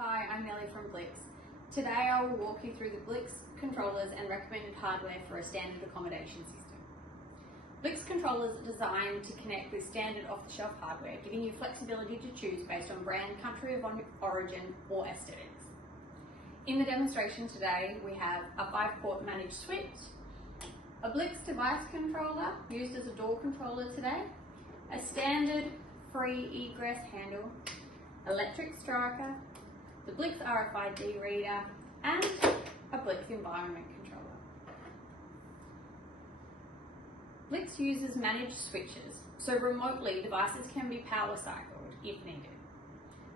Hi, I'm Nellie from Blyx. Today I will walk you through the Blyx controllers and recommended hardware for a standard accommodation system. Blyx controllers are designed to connect with standard off-the-shelf hardware, giving you flexibility to choose based on brand, country of origin or aesthetics. In the demonstration today we have a 5-port managed switch, a Blyx device controller used as a door controller today, a standard free egress handle, electric striker, the Blyx RFID reader, and a Blyx environment controller. Blyx uses managed switches, so remotely devices can be power cycled if needed.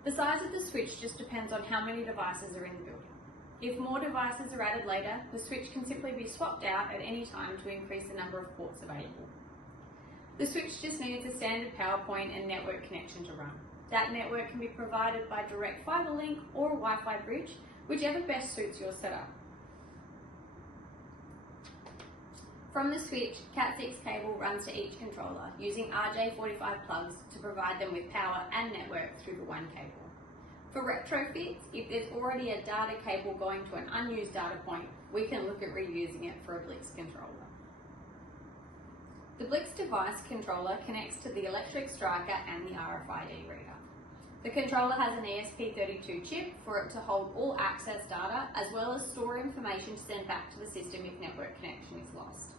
The size of the switch just depends on how many devices are in the building. If more devices are added later, the switch can simply be swapped out at any time to increase the number of ports available. The switch just needs a standard power point and network connection to run. That network can be provided by direct fibre link or a Wi-Fi bridge, whichever best suits your setup. From the switch, Cat6 cable runs to each controller using RJ45 plugs to provide them with power and network through the one cable. For retrofits, if there's already a data cable going to an unused data point, we can look at reusing it for a Blyx controller. The Blyx device controller connects to the electric striker and the RFID reader. The controller has an ESP32 chip for it to hold all access data as well as store information to send back to the system if network connection is lost.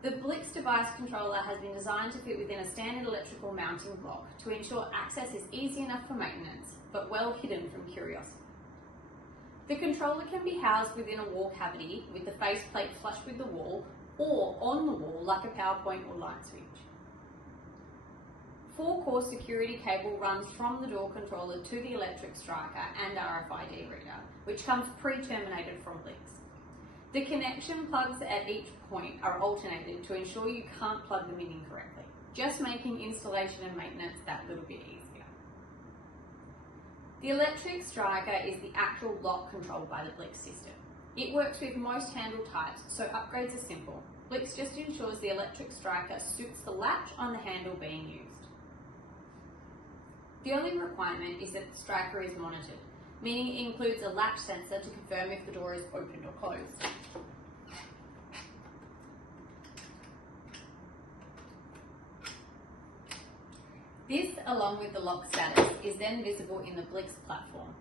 The Blyx device controller has been designed to fit within a standard electrical mounting block to ensure access is easy enough for maintenance, but well hidden from curiosity. The controller can be housed within a wall cavity with the faceplate flush with the wall, or on the wall like a PowerPoint or light switch. 4-core security cable runs from the door controller to the electric striker and RFID reader, which comes pre-terminated from Blyx. The connection plugs at each point are alternated to ensure you can't plug them in incorrectly, just making installation and maintenance that little bit easier. The electric striker is the actual lock controlled by the Blyx system. It works with most handle types, so upgrades are simple. Blyx just ensures the electric striker suits the latch on the handle being used. The only requirement is that the striker is monitored, meaning it includes a latch sensor to confirm if the door is opened or closed. This, along with the lock status, is then visible in the Blyx platform.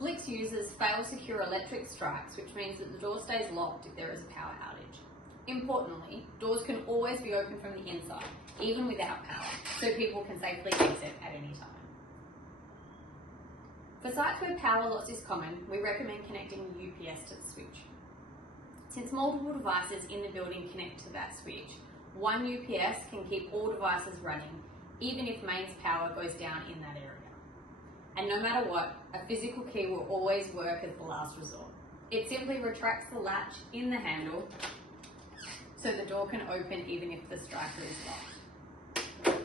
Blyx uses fail-secure electric strikes, which means that the door stays locked if there is a power outage. Importantly, doors can always be opened from the inside, even without power, so people can safely exit at any time. For sites where power loss is common, we recommend connecting a UPS to the switch. Since multiple devices in the building connect to that switch, one UPS can keep all devices running, even if mains power goes down in that area. And no matter what, a physical key will always work as the last resort. It simply retracts the latch in the handle so the door can open even if the striker is locked.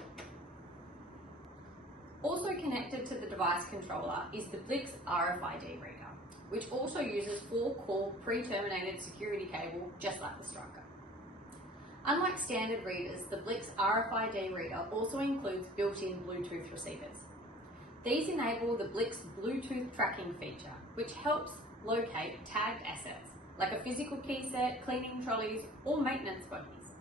Also connected to the device controller is the Blyx RFID reader, which also uses 4-core pre-terminated security cable just like the striker. Unlike standard readers, the Blyx RFID reader also includes built-in Bluetooth receivers. These enable the Blyx Bluetooth tracking feature, which helps locate tagged assets, like a physical key set, cleaning trolleys, or maintenance buggies.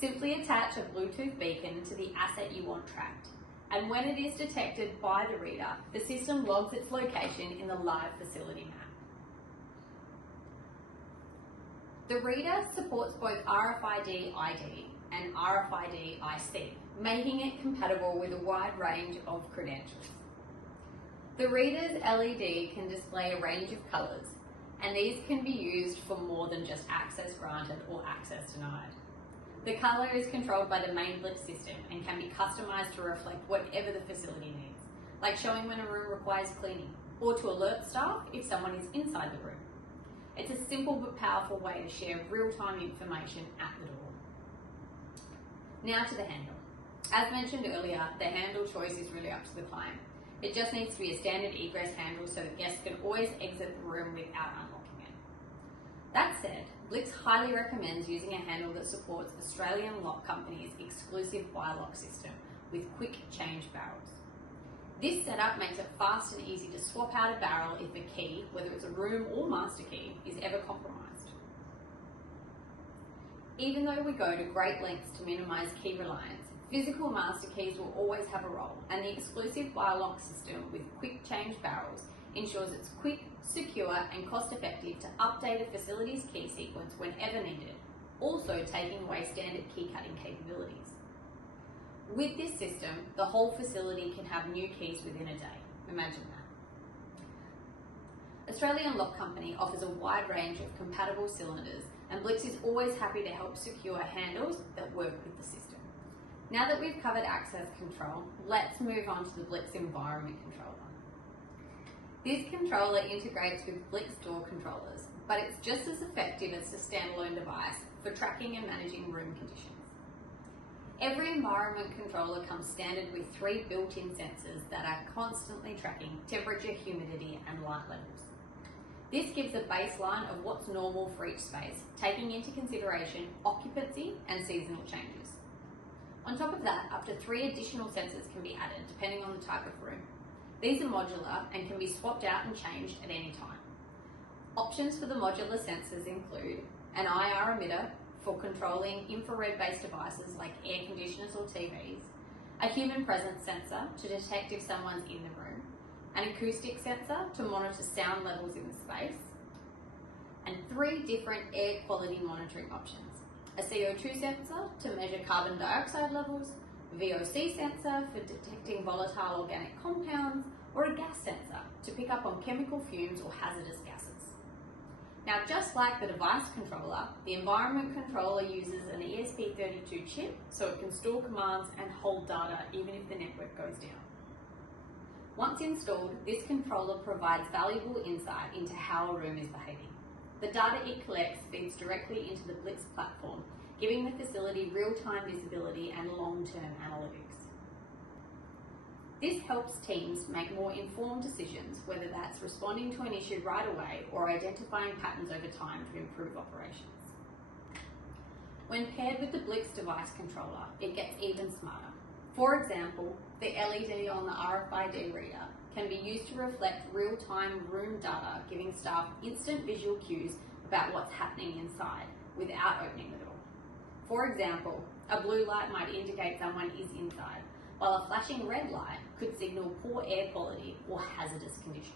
Simply attach a Bluetooth beacon to the asset you want tracked, and when it is detected by the reader, the system logs its location in the live facility map. The reader supports both RFID ID and RFID IC, making it compatible with a wide range of credentials. The reader's LED can display a range of colours, and these can be used for more than just access granted or access denied. The colour is controlled by the main Blyx system and can be customised to reflect whatever the facility needs, like showing when a room requires cleaning, or to alert staff if someone is inside the room. It's a simple but powerful way to share real-time information at the door. Now to the handle. As mentioned earlier, the handle choice is really up to the client. It just needs to be a standard egress handle so that guests can always exit the room without unlocking it. That said, Blyx highly recommends using a handle that supports Australian Lock Company's exclusive bi-lock system with quick change barrels. This setup makes it fast and easy to swap out a barrel if the key, whether it's a room or master key, is ever compromised. Even though we go to great lengths to minimise key reliance, physical master keys will always have a role, and the exclusive buy-lock system with quick change barrels ensures it's quick, secure and cost-effective to update a facility's key sequence whenever needed, also taking away standard key cutting capabilities. With this system, the whole facility can have new keys within a day. Imagine that. Australian Lock Company offers a wide range of compatible cylinders, and Blyx is always happy to help secure handles that work with the system. Now that we've covered access control, let's move on to the Blyx environment controller. This controller integrates with Blyx door controllers, but it's just as effective as a standalone device for tracking and managing room conditions. Every environment controller comes standard with 3 built-in sensors that are constantly tracking temperature, humidity and light levels. This gives a baseline of what's normal for each space, taking into consideration occupancy and seasonal changes. On top of that, up to 3 additional sensors can be added depending on the type of room. These are modular and can be swapped out and changed at any time. Options for the modular sensors include an IR emitter for controlling infrared-based devices like air conditioners or TVs, a human presence sensor to detect if someone's in the room, an acoustic sensor to monitor sound levels in the space, and 3 different air quality monitoring options. A CO2 sensor to measure carbon dioxide levels, VOC sensor for detecting volatile organic compounds, or a gas sensor to pick up on chemical fumes or hazardous gases. Now, just like the device controller, the environment controller uses an ESP32 chip so it can store commands and hold data even if the network goes down. Once installed, this controller provides valuable insight into how a room is behaving. The data it collects feeds directly into the Blyx platform, giving the facility real-time visibility and long-term analytics. This helps teams make more informed decisions, whether that's responding to an issue right away or identifying patterns over time to improve operations. When paired with the Blyx device controller, it gets even smarter. For example, the LED on the RFID reader can be used to reflect real-time room data, giving staff instant visual cues about what's happening inside without opening the door. For example, a blue light might indicate someone is inside, while a flashing red light could signal poor air quality or hazardous conditions.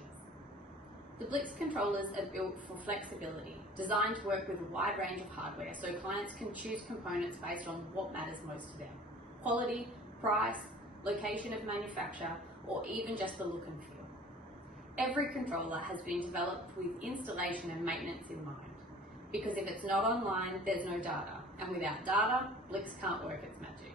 The Blyx controllers are built for flexibility, designed to work with a wide range of hardware so clients can choose components based on what matters most to them: quality, price, location of manufacture, or even just the look and feel. Every controller has been developed with installation and maintenance in mind, because if it's not online, there's no data, and without data, Blyx can't work its magic.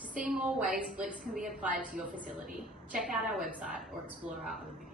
To see more ways Blyx can be applied to your facility, check out our website or explore our other videos.